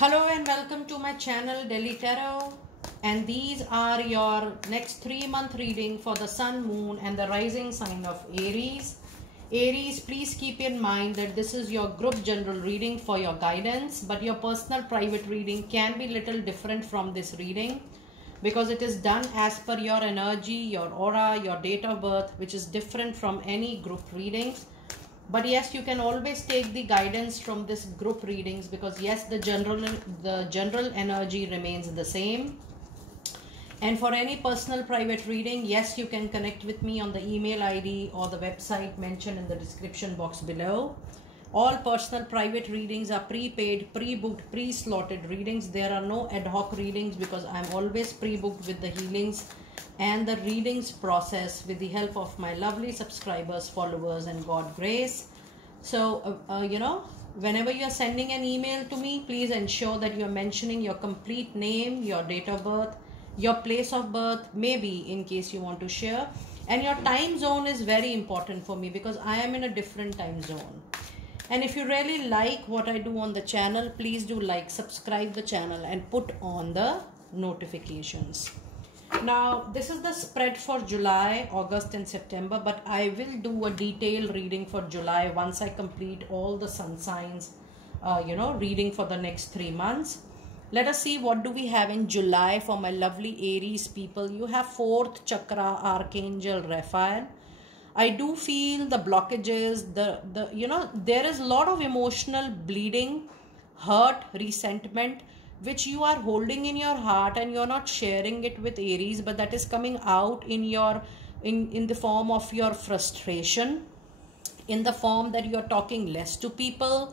Hello and welcome to my channel Delhi Tarot, and these are your next 3-month reading for the Sun, Moon and the rising sign of Aries. Aries, please keep in mind that this is your group general reading for your guidance, but your personal private reading can be little different from this reading because it is done as per your energy, your aura, your date of birth, which is different from any group readings. But yes, you can always take the guidance from this group readings because yes, the general energy remains the same. And for any personal private reading, yes, you can connect with me on the email ID or the website mentioned in the description box below. All personal private readings are prepaid, pre-booked, pre-slotted readings. There are no ad hoc readings because I'm always pre-booked with the healings and the readings process with the help of my lovely subscribers, followers and God grace. So, whenever you're sending an email to me, please ensure that you're mentioning your complete name, your date of birth, your place of birth, maybe in case you want to share. And your time zone is very important for me because I am in a different time zone. And if you really like what I do on the channel, please do like, subscribe the channel and put on the notifications. Now, this is the spread for July, August and September, but I will do a detailed reading for July once I complete all the sun signs, reading for the next 3 months. Let us see what do we have in July for my lovely Aries people. You have 4th chakra, Archangel Raphael. I do feel the blockages, there is a lot of emotional bleeding, hurt, resentment, which you are holding in your heart and you're not sharing it with Aries, but that is coming out in the form of your frustration, in the form that you're talking less to people,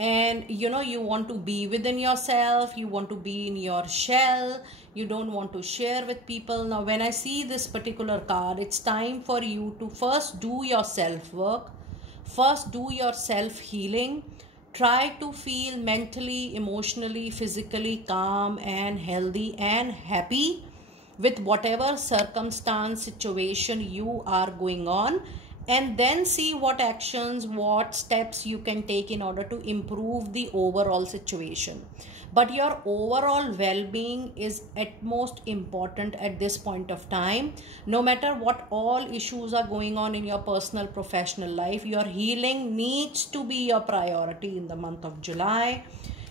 and you want to be within yourself, you want to be in your shell, you don't want to share with people. Now when I see this particular card, it's time for you to first do your self work, first do your self healing. Try to feel mentally, emotionally, physically calm and healthy and happy with whatever circumstance, situation you are going on, and then see what actions, what steps you can take in order to improve the overall situation. But your overall well-being is at most important at this point of time. No matter what all issues are going on in your personal, professional life, your healing needs to be your priority in the month of July.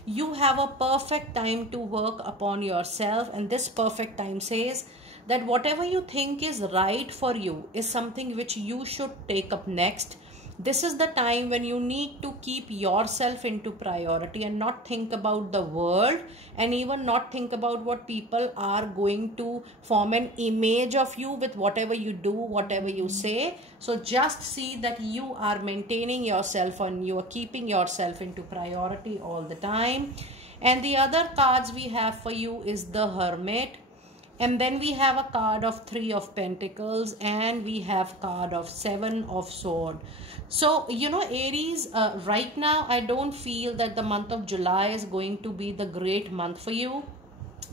You have a perfect time to work upon yourself, and this perfect time says that whatever you think is right for you is something which you should take up next. This is the time when you need to keep yourself into priority and not think about the world, and even not think about what people are going to form an image of you with whatever you do, whatever you say. So just see that you are maintaining yourself and you are keeping yourself into priority all the time. And the other cards we have for you is the Hermit. And then we have a card of 3 of Pentacles, and we have card of 7 of Sword. So, Aries, right now, I don't feel that the month of July is going to be the great month for you.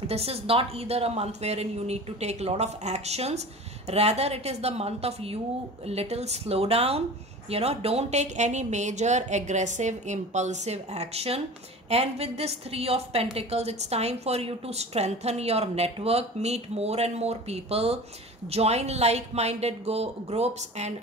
This is not either a month wherein you need to take a lot of actions. Rather, it is the month of you little slow down. Don't take any major, aggressive, impulsive action. And with this 3 of Pentacles, it's time for you to strengthen your network, meet more and more people, join like-minded groups, and,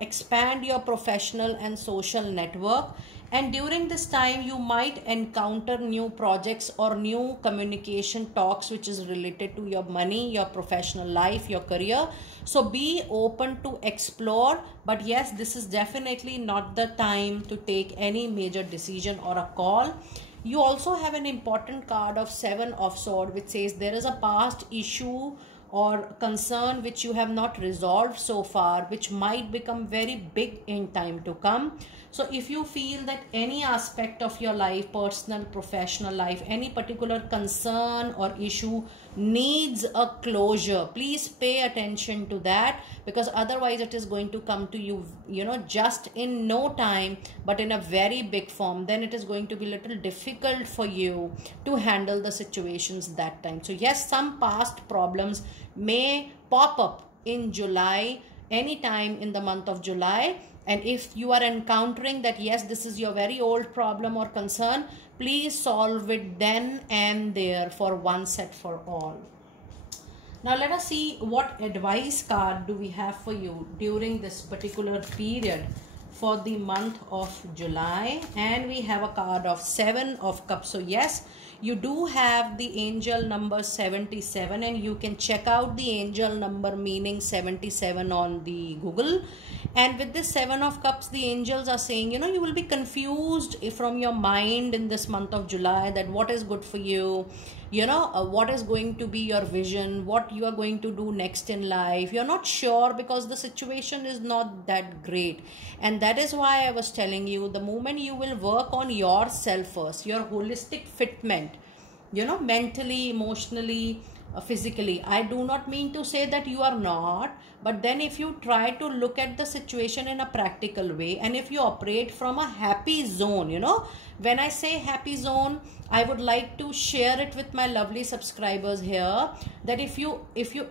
expand your professional and social network. And during this time, you might encounter new projects or new communication talks which is related to your money, your professional life, your career. So be open to explore. But yes, this is definitely not the time to take any major decision or a call. You also have an important card of 7 of Swords, which says there is a past issue or concern which you have not resolved so far, which might become very big in time to come. So if you feel that any aspect of your life, personal, professional life, any particular concern or issue needs a closure, please pay attention to that, because otherwise it is going to come to you, just in no time, but in a very big form. Then it is going to be a little difficult for you to handle the situations that time. So yes, some past problems may pop up in July, anytime in the month of July, And if you are encountering that, yes, this is your very old problem or concern, please solve it then and there for once and for all. Now let us see what advice card do we have for you during this particular period for the month of July. And we have a card of 7 of Cups. So yes, you do have the angel number 77, and you can check out the angel number meaning 77 on the Google. And with this 7 of Cups, the angels are saying, you know, you will be confused from your mind in this month of July, that what is good for you, you know, what is going to be your vision, what you are going to do next in life. You're not sure because the situation is not that great. And that is why I was telling you, the moment you will work on yourself first, your holistic fitment, you know, mentally, emotionally, physically. I do not mean to say that you are not, but then if you try to look at the situation in a practical way, and if you operate from a happy zone, you know, when I say happy zone, I would like to share it with my lovely subscribers here, that if you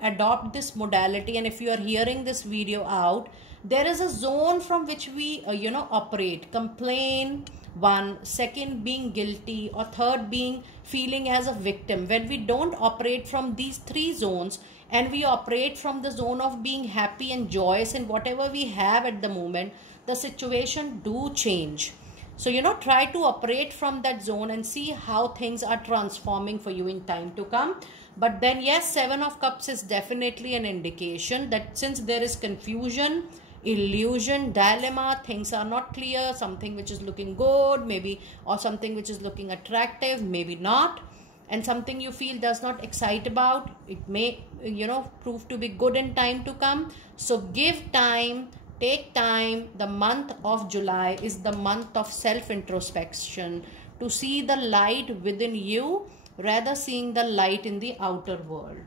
adopt this modality, and if you are hearing this video out, there is a zone from which we you know, operate. Complain, one, second being guilty, or third being feeling as a victim. When we don't operate from these 3 zones, and we operate from the zone of being happy and joyous in whatever we have at the moment, the situation do change. So, you know, try to operate from that zone and see how things are transforming for you in time to come. But then yes, 7 of Cups is definitely an indication that since there is confusion, illusion, dilemma, things are not clear, something which is looking good maybe, or something which is looking attractive, maybe not, and something you feel does not excite about, it may, you know, prove to be good in time to come. So give time, take time. The month of July is the month of self-introspection, to see the light within you rather seeing the light in the outer world.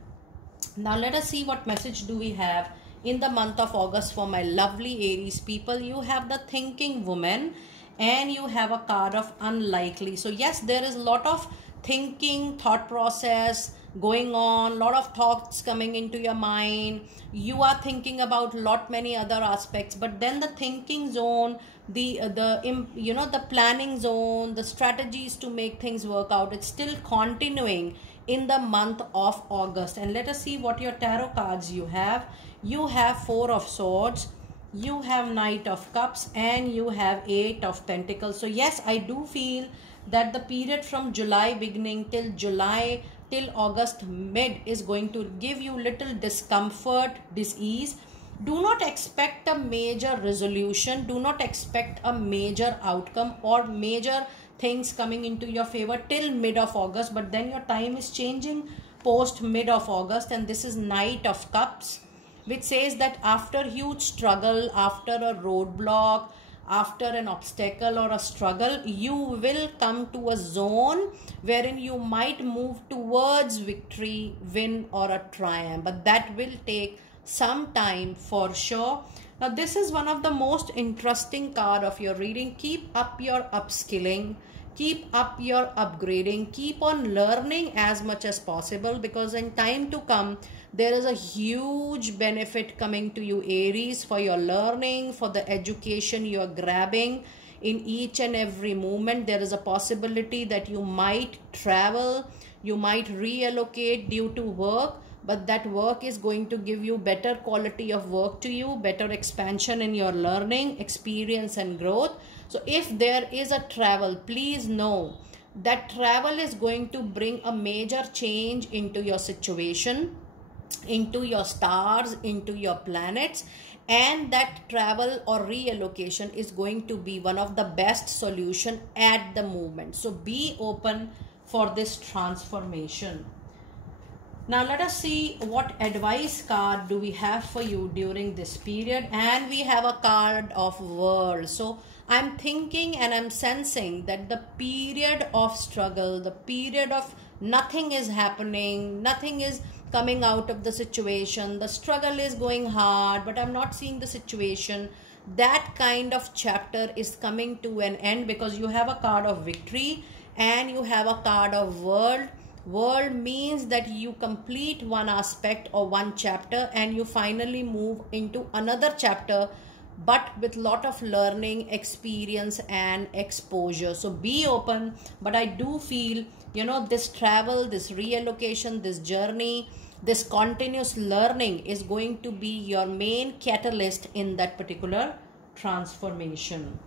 Now let us see what message do we have in the month of August for my lovely Aries people. You have the thinking woman, and you have a card of unlikely. So yes, there is a lot of thinking, thought process going on, lot of thoughts coming into your mind. You are thinking about many other aspects, but then the thinking zone, the you know, the planning zone, the strategies to make things work out, it's still continuing in the month of August. And let us see what your tarot cards you have. You have 4 of Swords, you have Knight of Cups, and you have 8 of Pentacles. So yes, I do feel that the period from July beginning till August mid is going to give you little discomfort, dis-ease. Do not expect a major resolution, do not expect a major outcome or major things coming into your favor till mid of August, but then your time is changing post mid of August. And this is Knight of Cups, which says that after huge struggle, after a roadblock, after an obstacle or a struggle, you will come to a zone wherein you might move towards victory, win, or a triumph, but that will take some time for sure. Now this is one of the most interesting card of your reading. Keep up your upskilling, keep up your upgrading, keep on learning as much as possible, because in time to come there is a huge benefit coming to you, Aries, for your learning, for the education you are grabbing in each and every moment. There is a possibility that you might travel, you might reallocate due to work, but that work is going to give you better quality of work to you, better expansion in your learning, experience and growth. So if there is a travel, please know that travel is going to bring a major change into your situation, into your stars, into your planets, and that travel or reallocation is going to be one of the best solution at the moment. So be open for this transformation. Now let us see what advice card do we have for you during this period. And we have a card of World. So I'm thinking and I'm sensing that the period of struggle, the period of nothing is happening, nothing is coming out of the situation, the struggle is going hard, but I'm not seeing the situation, that kind of chapter is coming to an end, because you have a card of Victory and you have a card of World. World means that you complete one aspect or one chapter and you finally move into another chapter but with lot of learning, experience and exposure. So be open. But I do feel, you know, this travel, this reallocation, this journey, this continuous learning is going to be your main catalyst in that particular transformation.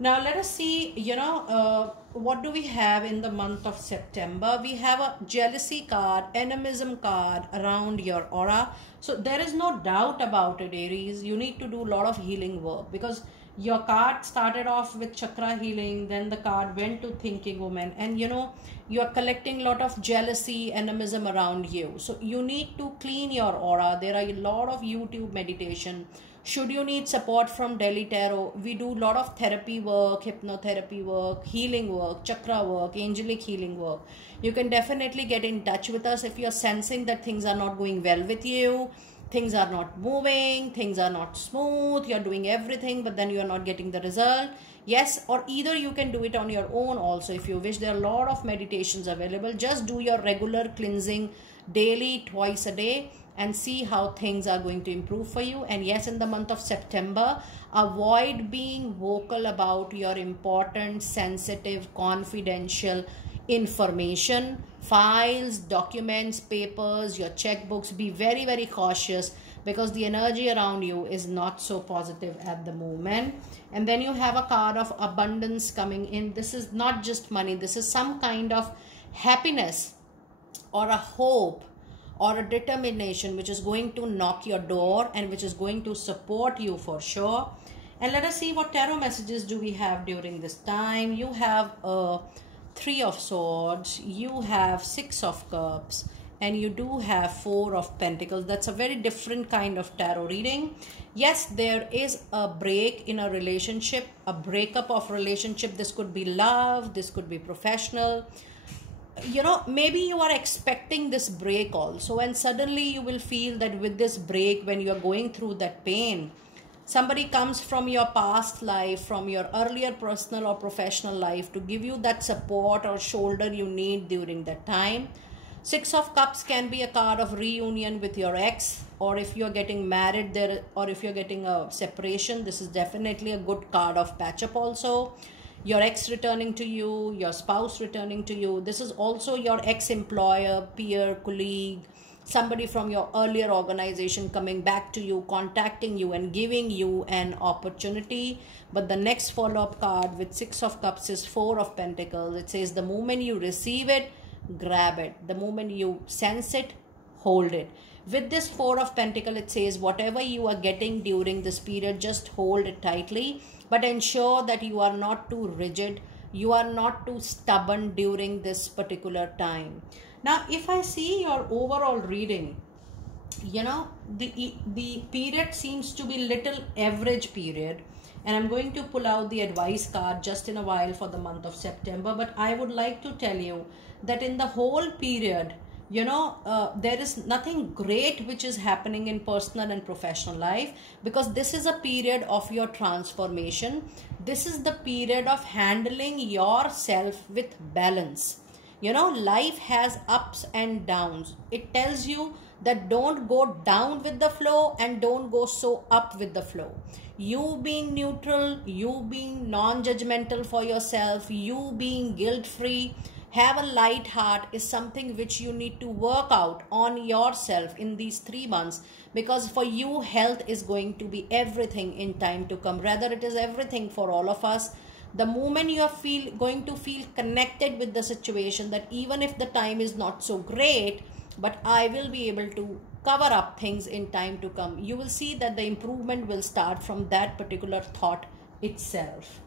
Now let us see, you know, what do we have in the month of September? We have a jealousy card, animism card around your aura. So there is no doubt about it, Aries. You need to do a lot of healing work, because your card started off with chakra healing, then the card went to thinking woman, and you know, you are collecting a lot of jealousy, animism around you. So you need to clean your aura. There are a lot of YouTube meditation. Should you need support from Delhi Tarot, we do a lot of therapy work, hypnotherapy work, healing work, chakra work, angelic healing work. You can definitely get in touch with us if you're sensing that things are not going well with you, things are not moving, things are not smooth, you're doing everything but then you're not getting the result. Yes, or either you can do it on your own also if you wish. There are a lot of meditations available. Just do your regular cleansing daily, twice a day, and see how things are going to improve for you. And yes, in the month of September, avoid being vocal about your important, sensitive, confidential information, files, documents, papers, your checkbooks. Be very, very cautious, because the energy around you is not so positive at the moment. And then you have a card of abundance coming in. This is not just money. This is some kind of happiness or a hope or a determination which is going to knock your door and which is going to support you for sure. And let us see what tarot messages do we have during this time. You have a 3 of Swords, you have 6 of Cups, and you do have 4 of Pentacles. That's a very different kind of tarot reading. Yes, there is a break in a relationship, a breakup of relationship. This could be love, this could be professional. You know, maybe you are expecting this break also, and suddenly you will feel that with this break, when you are going through that pain, somebody comes from your past life, from your earlier personal or professional life, to give you that support or shoulder you need during that time. 6 of Cups can be a card of reunion with your ex, or if you're getting married there, or if you're getting a separation, this is definitely a good card of patch up also. Your ex returning to you, your spouse returning to you. This is also your ex-employer, peer, colleague, somebody from your earlier organization coming back to you, contacting you and giving you an opportunity. But the next follow-up card with 6 of Cups is 4 of Pentacles. It says the moment you receive it, grab it. The moment you sense it, hold it. With this 4 of Pentacles, it says whatever you are getting during this period, just hold it tightly. But ensure that you are not too rigid, you are not too stubborn during this particular time. Now, if I see your overall reading, you know, the period seems to be little average period. And I'm going to pull out the advice card just in a while for the month of September. But I would like to tell you that in the whole period, you know, there is nothing great which is happening in personal and professional life, because this is a period of your transformation. This is the period of handling yourself with balance. You know, life has ups and downs. It tells you that don't go down with the flow and don't go so up with the flow. You being neutral, you being non-judgmental for yourself, you being guilt-free, have a light heart is something which you need to work out on yourself in these 3 months, because for you health is going to be everything in time to come. Rather, it is everything for all of us. The moment you are going to feel connected with the situation, that even if the time is not so great, but I will be able to cover up things in time to come, you will see that the improvement will start from that particular thought itself.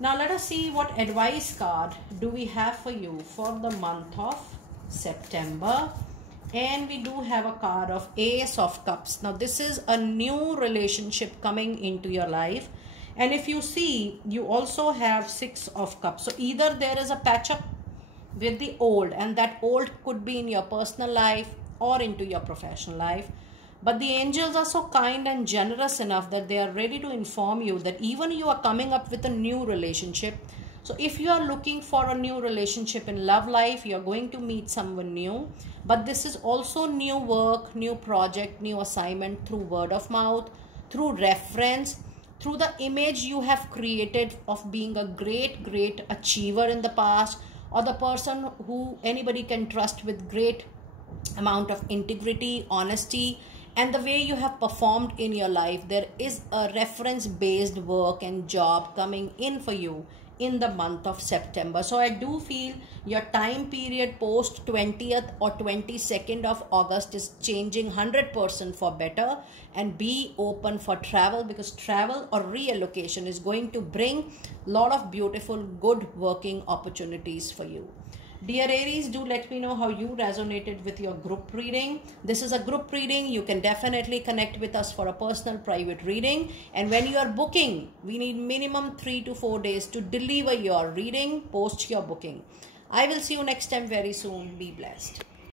Now let us see what advice card do we have for you for the month of September. And we do have a card of Ace of Cups. Now this is a new relationship coming into your life. And if you see, you also have 6 of Cups. So either there is a patch up with the old, and that old could be in your personal life or into your professional life. But the angels are so kind and generous enough that they are ready to inform you that even you are coming up with a new relationship. So if you are looking for a new relationship in love life, you are going to meet someone new. But this is also new work, new project, new assignment through word of mouth, through reference, through the image you have created of being a great achiever in the past, or the person who anybody can trust with great amount of integrity, honesty, and the way you have performed in your life. There is a reference based work and job coming in for you in the month of September. So I do feel your time period post 20th or 22nd of August is changing 100% for better, and be open for travel, because travel or reallocation is going to bring a lot of beautiful good working opportunities for you. Dear Aries, do let me know how you resonated with your group reading. This is a group reading. You can definitely connect with us for a personal private reading. And when you are booking, we need minimum 3 to 4 days to deliver your reading. Post your booking. I will see you next time very soon. Be blessed.